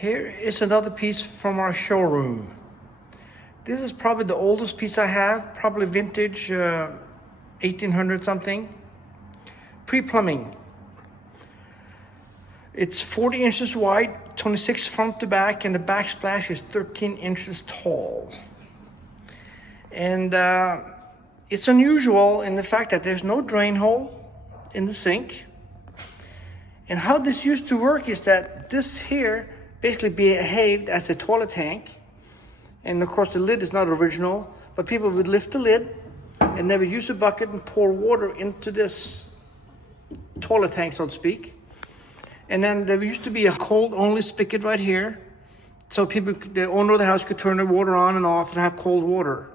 Here is another piece from our showroom. This is probably the oldest piece I have, probably vintage 1800 something. Pre-plumbing. It's 40 inches wide, 26 front to back, and the backsplash is 13 inches tall. And it's unusual in the fact that there's no drain hole in the sink. And how this used to work is that this here basically behaved as a toilet tank. And of course the lid is not original, but people would lift the lid and they would use a bucket and pour water into this toilet tank, so to speak. And then there used to be a cold only spigot right here. So people, the owner of the house could turn the water on and off and have cold water.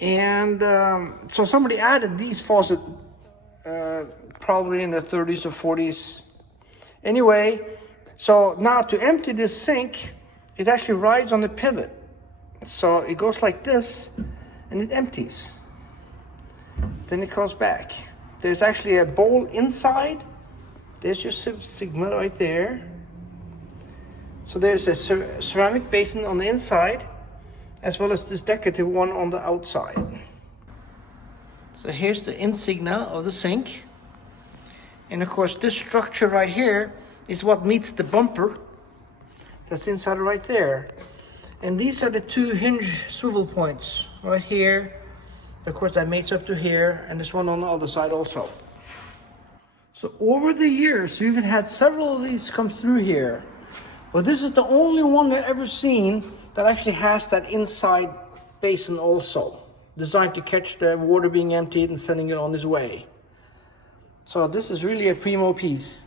And so somebody added these faucets probably in the 30s or 40s. Anyway, so now to empty this sink, it actually rides on the pivot. So it goes like this and it empties. Then it comes back. There's actually a bowl inside. There's your sigma right there. So there's a ceramic basin on the inside, as well as this decorative one on the outside. So here's the insignia of the sink. And of course this structure right here is what meets the bumper that's inside right there. And these are the two hinge swivel points right here. Of course that mates up to here, and this one on the other side also. So over the years, we've had several of these come through here. But this is the only one I've ever seen that actually has that inside basin also, designed to catch the water being emptied and sending it on its way. So this is really a primo piece.